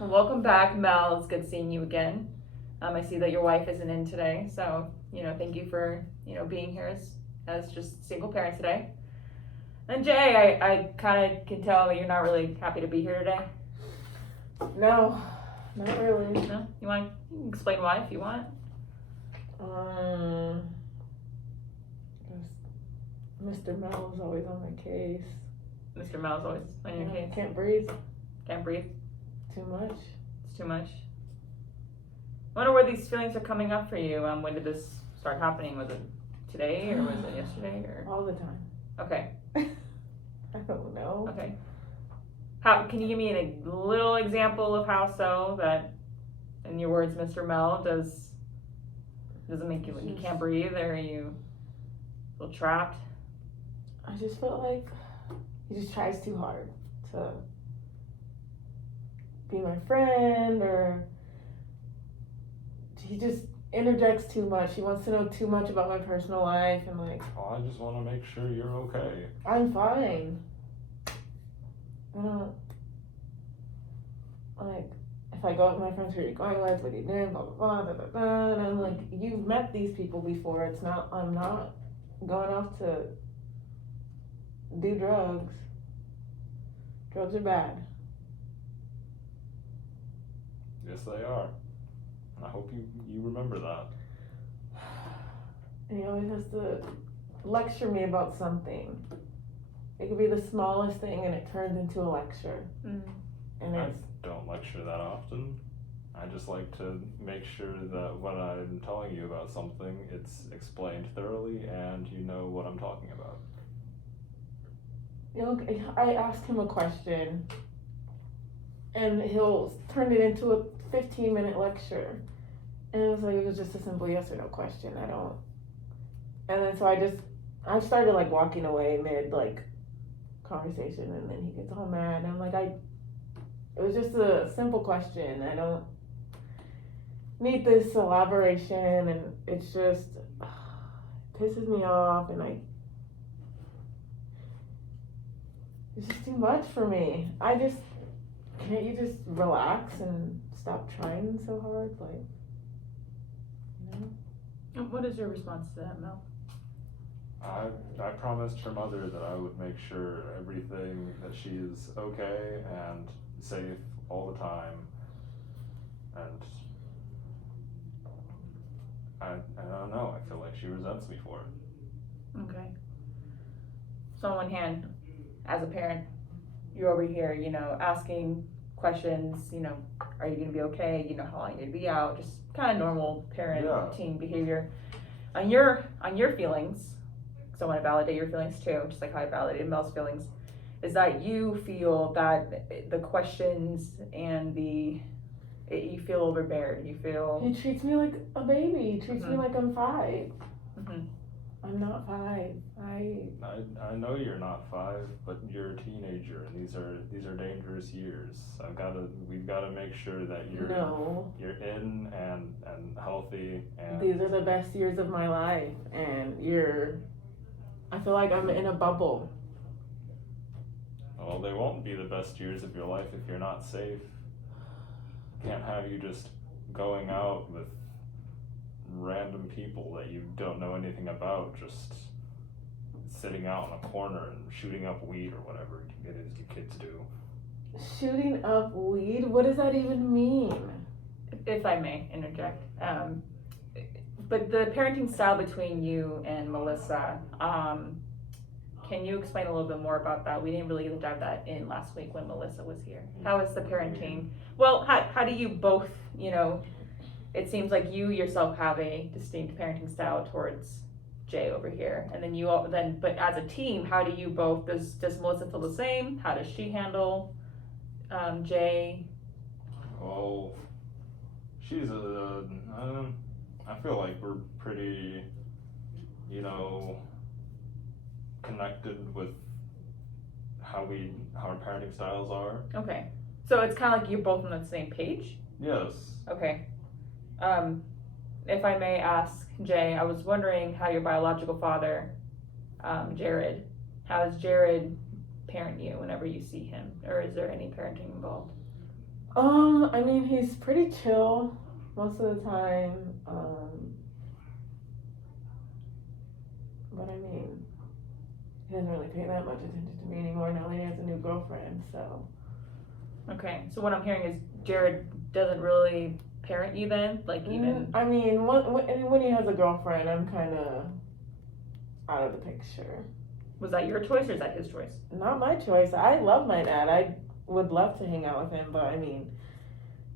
Well, welcome back, Mel. It's good seeing you again. I see that your wife isn't in today, so thank you for being here as just single parent today. And Jay, I kind of can tell that you're not really happy to be here today. No, not really. No, you can explain why if you want. Mr. Mel is always on my case. Mr. Mel's always on your case. Can't breathe. Can't breathe. Too much. It's too much. I wonder where these feelings are coming up for you. When did this start happening? Was it today or was it yesterday or? All the time. Okay. I don't know. Okay. How can you give me a little example of how so that, in your words, Mr. Mel, does it make you you can't breathe or are you feel trapped? I just felt like he just tries too hard to be my friend, or he just interjects too much. He wants to know too much about my personal life, and I just want to make sure you're okay. I'm fine. I don't, if I go out with my friends, who are you going with, what are you doing, blah, blah, blah, blah, blah, blah, and I'm like, you've met these people before, I'm not going off to do drugs. Drugs are bad. Yes, they are. And I hope you remember that. And he always has to lecture me about something. It could be the smallest thing and it turns into a lecture. Mm. And I don't lecture that often. I just like to make sure that when I'm telling you about something, it's explained thoroughly and you know what I'm talking about. I ask him a question and he'll turn it into a 15-minute lecture. And it was just a simple yes or no question. And then so I started walking away mid conversation, and then he gets all mad, and I'm like, it was just a simple question. I don't need this elaboration, and it's just pisses me off, and it's just too much for me. Can't you just relax and stop trying so hard, What is your response to that, Mel? I promised her mother that I would make sure that she is okay and safe all the time, and I don't know, I feel like she resents me for it. Okay. So on one hand, as a parent, you're over here, asking questions, are you gonna be okay? How long are you gonna be out? Just kind of normal parenting behavior. On your feelings, so I want to validate your feelings too, just like how I validated Mel's feelings, is that you feel that the questions and you feel overbeared. You feel he treats me like a baby. He treats me like I'm 5. Mm-hmm. I'm not 5. I know you're not 5, but you're a teenager, and these are dangerous years. We've gotta make sure that you're in and healthy, and these are the best years of my life, and I feel like I'm in a bubble. Well, they won't be the best years of your life if you're not safe. Can't have you just going out with random people that you don't know anything about, just sitting out in a corner and shooting up weed or whatever it is you kids do. Shooting up weed? What does that even mean? If I may interject, but the parenting style between you and Melissa, can you explain a little bit more about that? We didn't really dive that in last week when Melissa was here. How is the parenting? Well, how do you both, it seems like you yourself have a distinct parenting style towards Jay over here, and then but as a team, how do you both, does Melissa feel the same? How does she handle Jay? Well, I feel like we're pretty, connected with how our parenting styles are. Okay, so it's kind of like you're both on the same page? Yes. Okay. If I may ask, Jay, I was wondering how your biological father, Jared, how does Jared parent you whenever you see him, or is there any parenting involved? I mean, he's pretty chill most of the time. But I mean, he doesn't really pay that much attention to me anymore now that he has a new girlfriend, so. Okay, so what I'm hearing is Jared doesn't really parent you then? Like even... I mean, when he has a girlfriend, I'm kind of out of the picture. Was that your choice or is that his choice? Not my choice. I love my dad. I would love to hang out with him, but I mean,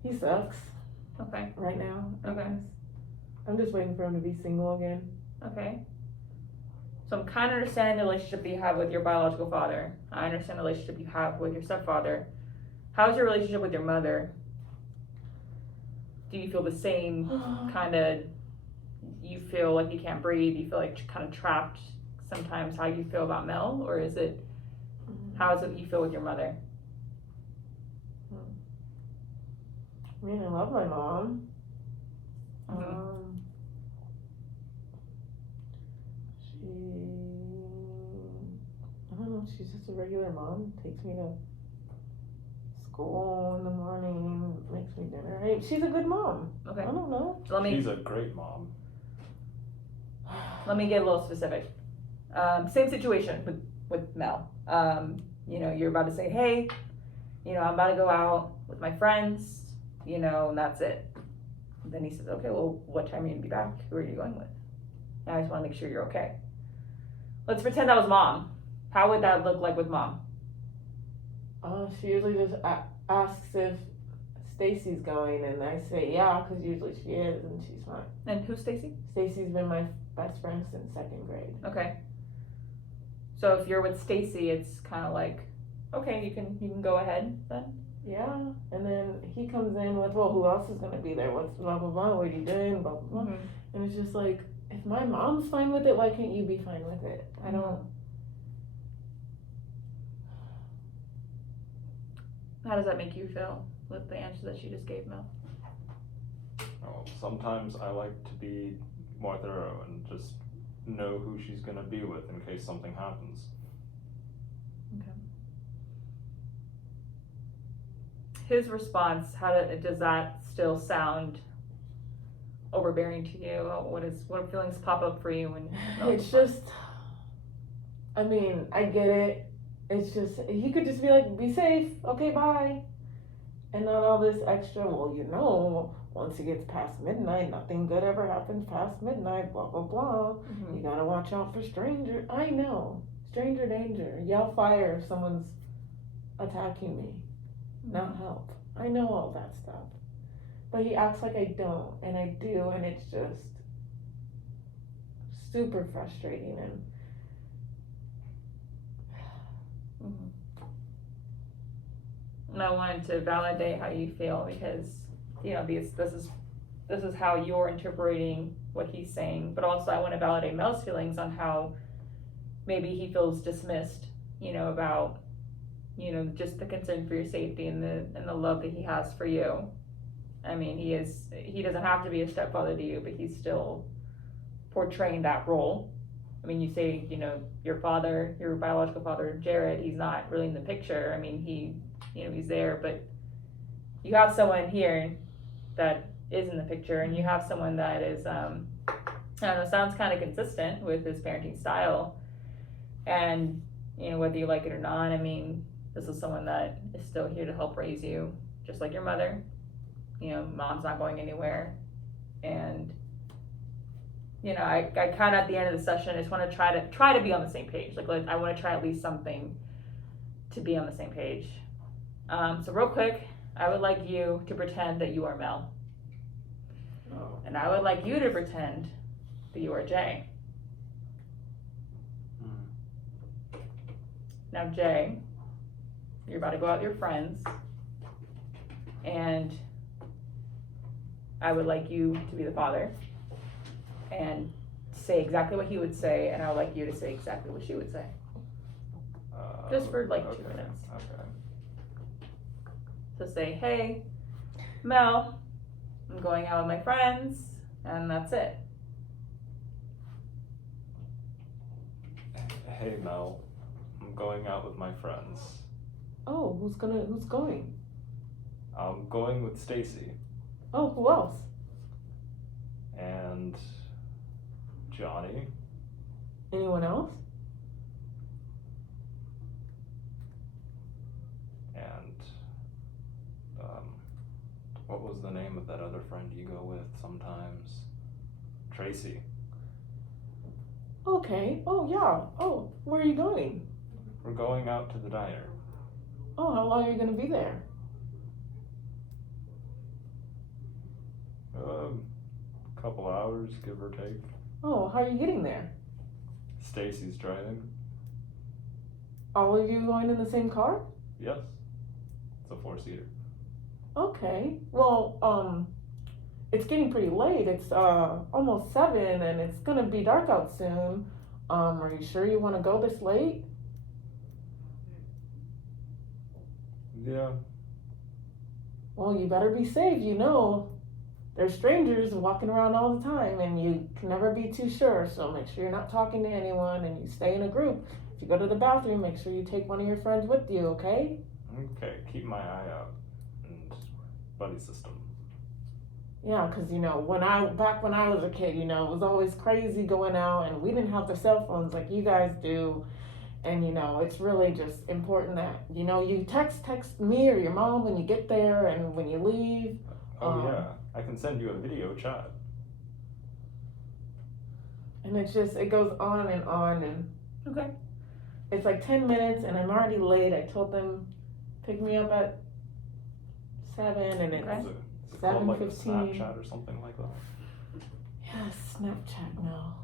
he sucks Okay, right now. I Okay. guess. I'm just waiting for him to be single again. okay. So I'm kind of understanding the relationship you have with your biological father. I understand the relationship you have with your stepfather. How's your relationship with your mother? Do you feel the same kind of, you feel like you can't breathe, you feel like kind of trapped sometimes how you feel about Mel, or is it, how is it you feel with your mother? I mean, I love my mom. Mhm. I don't know, she's just a regular mom. Takes me to school in the morning, makes me dinner. Hey, she's a good mom. Okay. I don't know. So She's a great mom. let me get a little specific. Same situation with Mel. You know, you're about to say, hey, you know, I'm about to go out with my friends, you know, and that's it. Then he says, okay, well, what time are you gonna be back? Who are you going with? And I just want to make sure you're okay. Let's pretend that was mom. How would that look like with mom? She usually just asks if Stacy's going, and I say yeah, because usually she is, and she's fine. And who's Stacy? Stacy's been my best friend since 2nd grade. Okay. So if you're with Stacy, it's kind of like, okay, you can go ahead then. Yeah, and then he comes in with, well, who else is gonna be there? What's blah blah blah? What are you doing? Blah blah blah. Mm-hmm. And it's just like, if my mom's fine with it, why can't you be fine with it? I don't. How does that make you feel with the answer that she just gave, Mel? Oh, sometimes I like to be more thorough and just know who she's gonna be with in case something happens. Okay. His response, does that still sound overbearing to you? What feelings pop up for you when? It's just, I mean, I get it. It's just, he could just be like, be safe, okay, bye. And not all this extra, well, you know, once it gets past midnight, nothing good ever happens past midnight, blah, blah, blah. Mm-hmm. You gotta watch out for stranger. I know. Stranger danger. Yell fire if someone's attacking me. Not help. I know all that stuff. But he acts like I don't, and I do, and it's just super frustrating. And And I wanted to validate how you feel because, you know, this is how you're interpreting what he's saying, but also I want to validate Mel's feelings on how maybe he feels dismissed, you know, about, you know, just the concern for your safety and the love that he has for you. I mean, he doesn't have to be a stepfather to you, but he's still portraying that role. I mean, you say, you know, your biological father, Jared, he's not really in the picture. I mean, he's there, but you have someone here that is in the picture, and you have someone that is, I don't know, sounds kind of consistent with his parenting style. And, you know, whether you like it or not, I mean, this is someone that is still here to help raise you, just like your mother. You know, mom's not going anywhere. And, you know, I kind of at the end of the session, I just want to try to be on the same page. Like I want to try at least something to be on the same page. So real quick, I would like you to pretend that you are Mel. oh. And I would like you to pretend that you are Jay. Now, Jay, you're about to go out with your friends, and I would like you to be the father and say exactly what he would say, and I would like you to say exactly what she would say. Just for like 2 minutes. Okay. So say, hey, Mel, I'm going out with my friends, and that's it. Hey Mel, I'm going out with my friends. Oh, who's going? I'm going with Stacy Oh, who else? and Johnny. Anyone else? And what was the name of that other friend you go with sometimes? Tracy. Okay. Oh, yeah. Oh, where are you going? We're going out to the diner. Oh, how long are you gonna be there? Couple hours, give or take. Oh, how are you getting there? Stacy's driving. All of you going in the same car? Yes. It's a 4-seater. Okay. Well, it's getting pretty late. It's almost 7 and it's gonna be dark out soon. Are you sure you wanna go this late? Yeah. Well, you better be safe, you know. There's strangers walking around all the time and you can never be too sure, so make sure you're not talking to anyone and you stay in a group. If you go to the bathroom, make sure you take one of your friends with you, okay? Okay, keep my eye out. And buddy system. Yeah, 'cause you know, back when I was a kid, you know, it was always crazy going out and we didn't have the cell phones like you guys do. And you know, it's really just important that, you know, you text me or your mom when you get there and when you leave. Oh yeah, I can send you a video chat. And it goes on and Okay. it's like 10 minutes and I'm already late. I told them pick me up at 7 and it's Okay. Is it called like a 7:15. Snapchat or something like that? Yes, Snapchat, no.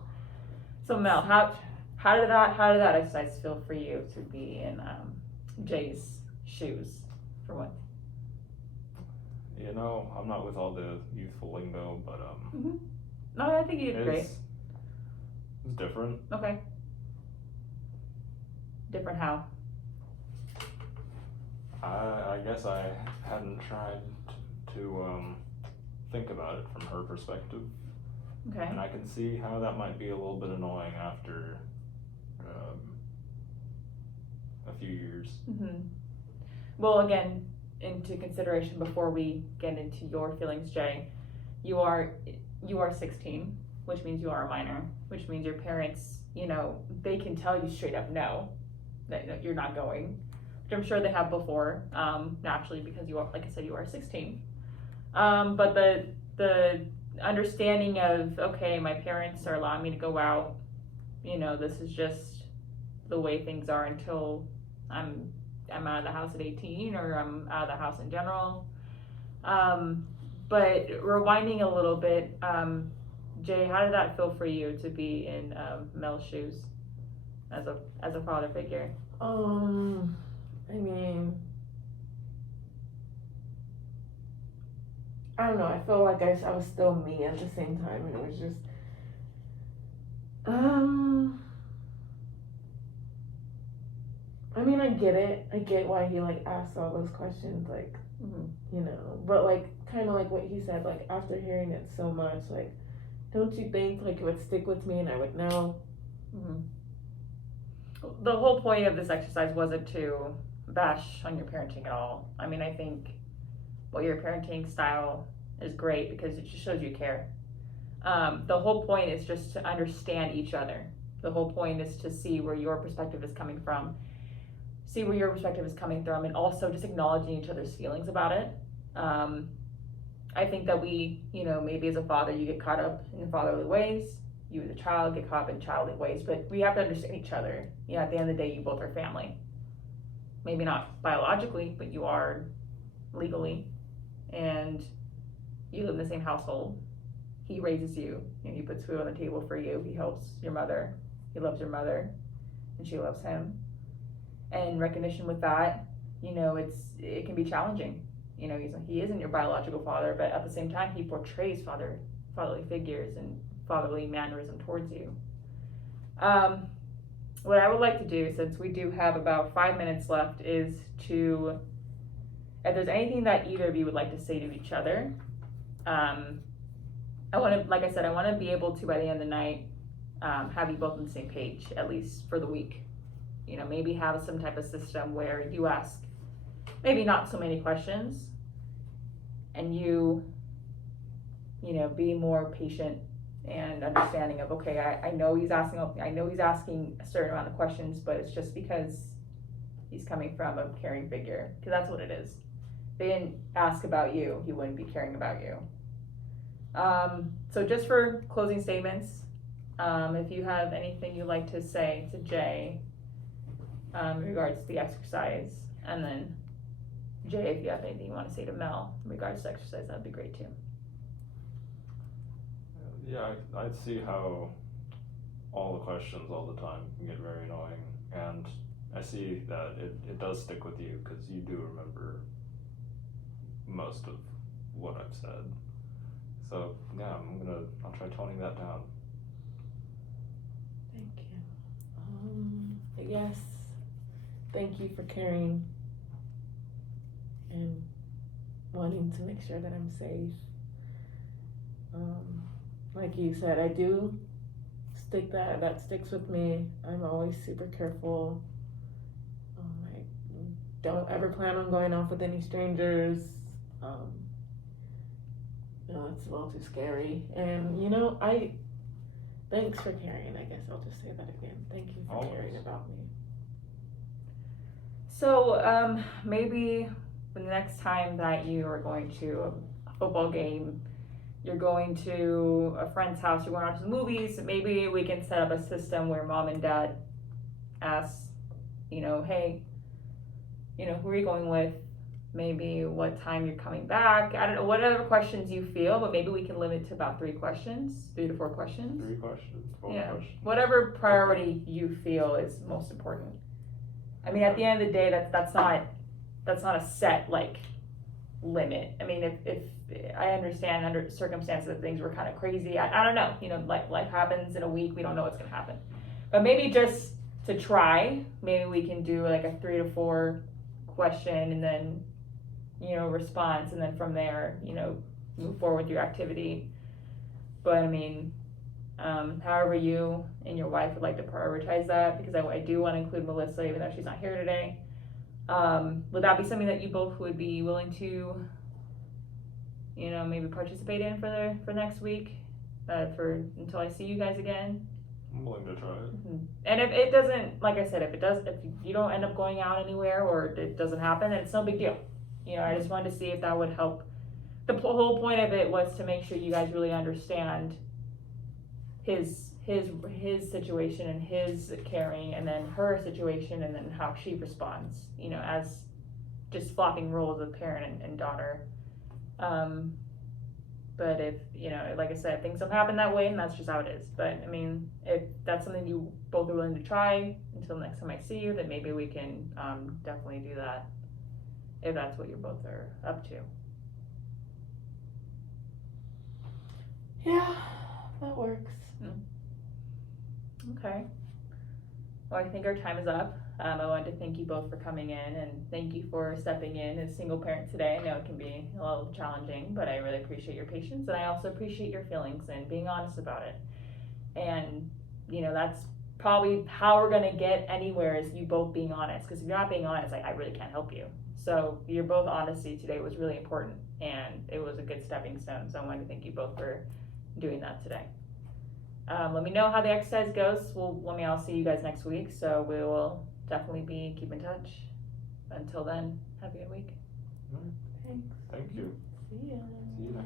So Mel, how did that exercise feel for you to be in Jay's shoes, for one? You know, I'm not with all the youthful lingo, but No, I think you did great. It's different. Okay. Different how? I guess I hadn't tried to think about it from her perspective, Okay. and I can see how that might be a little bit annoying after a few years. Mm-hmm. Well, again, into consideration before we get into your feelings, Jay, you are 16, which means you are a minor, which means your parents, you know, they can tell you straight up no, that you're not going, which I'm sure they have before, naturally, because you are, like I said, you are 16. But the understanding of, okay, my parents are allowing me to go out, you know, this is just the way things are until I'm out of the house at 18 or I'm out of the house in general. But rewinding a little bit, Jay, how did that feel for you to be in Mel's shoes as a father figure? I mean, I don't know. I feel like I was still me at the same time, and it was just, I mean, I get it. I get why he like asked all those questions, like, you know. But like, kind of like what he said, like after hearing it so much, like, don't you think like it would stick with me and I would know? The whole point of this exercise wasn't to bash on your parenting at all. I mean, I think your parenting style is great because it just shows you care. The whole point is just to understand each other. The whole point is to see where your perspective is coming from, and also just acknowledging each other's feelings about it. I think that we, you know, maybe as a father, you get caught up in fatherly ways. You as a child get caught up in childly ways, but we have to understand each other. You know, at the end of the day, you both are family. Maybe not biologically, but you are legally, and you live in the same household. He raises you, and he puts food on the table for you. He helps your mother. He loves your mother, and she loves him. And recognition with that, you know, it can be challenging. You know, he isn't your biological father, but at the same time, he portrays fatherly figures and fatherly mannerism towards you. What I would like to do, since we do have about 5 minutes left, is to, if there's anything that either of you would like to say to each other, I want to, like I said, I want to be able to, by the end of the night, have you both on the same page, at least for the week. You know, maybe have some type of system where you ask maybe not so many questions, and you know, be more patient and understanding of, okay, I know he's asking a certain amount of questions, but it's just because he's coming from a caring figure, because that's what it is. If they didn't ask about you, he wouldn't be caring about you. So just for closing statements, if you have anything you'd like to say to Jay in regards to the exercise, and then Jay, if you have anything you want to say to Mel in regards to exercise, that'd be great too. Yeah, I'd see how all the questions all the time can get very annoying, and I see that it does stick with you because you do remember most of what I've said. So yeah, I'll try toning that down. Thank you. Yes, thank you for caring and wanting to make sure that I'm safe. Like you said, I do that sticks with me. I'm always super careful. I don't ever plan on going off with any strangers. It's a little too scary. And thanks for caring. I guess I'll just say that again. Thank you for caring about me. So maybe the next time that you are going to a football game, you're going to a friend's house, you're going out to the movies, maybe we can set up a system where mom and dad ask, hey, who are you going with? Maybe what time you're coming back. I don't know, whatever questions you feel, but maybe we can limit to about 3 to 4 questions. 3 questions, 4 yeah. questions. Whatever priority you feel is most important. I mean, at the end of the day, that's not a set limit. I mean, if I understand under circumstances that things were kind of crazy, I don't know, life happens in a week, we don't know what's gonna happen. But maybe just to try, maybe we can do like a 3 to 4 question and then, response, and then from there, move forward with your activity. But I mean, however you and your wife would like to prioritize that, because I do want to include Melissa, even though she's not here today. Would that be something that you both would be willing to, maybe participate in for next week, until I see you guys again? I'm willing to try it. Mm-hmm. And if it doesn't, like I said, if you don't end up going out anywhere or it doesn't happen, then it's no big deal. I just wanted to see if that would help. The whole point of it was to make sure you guys really understand his situation and his caring, and then her situation, and then how she responds, as just flopping roles of parent and daughter. But if, like I said, things don't happen that way, and that's just how it is. But I mean, if that's something you both are willing to try until next time I see you, then maybe we can definitely do that, if that's what you both are up to. Yeah, that works. Okay. Well, I think our time is up. I wanted to thank you both for coming in, and thank you for stepping in as single parent today. I know it can be a little challenging, but I really appreciate your patience, and I also appreciate your feelings and being honest about it. And, that's probably how we're going to get anywhere, is you both being honest, because if you're not being honest, I really can't help you. So your both honesty today was really important, and it was a good stepping stone. So I wanted to thank you both for doing that today. Let me know how the exercise goes. I'll see you guys next week, so we will definitely be keep in touch. Until then, have a good week. Thanks. Thank you. See ya.